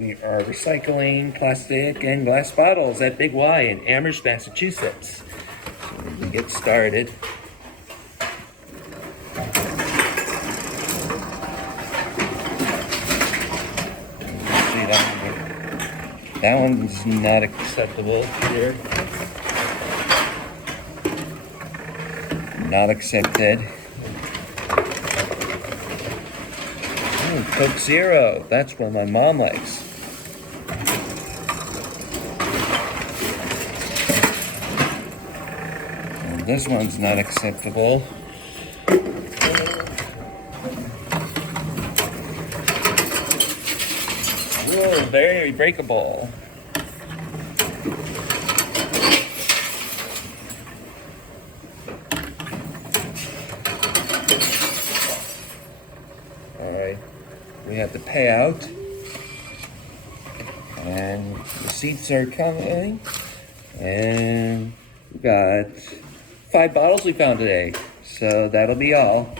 We are recycling plastic and glass bottles at Big Y in Amherst, Massachusetts. So we get started. See that one's not acceptable here. Not accepted. Oh, Coke Zero. That's what my mom likes. And this one's not acceptable. Whoa, very breakable. Alright, we have the payout. And receipts are coming. And we got 5 bottles we found today. So that'll be all.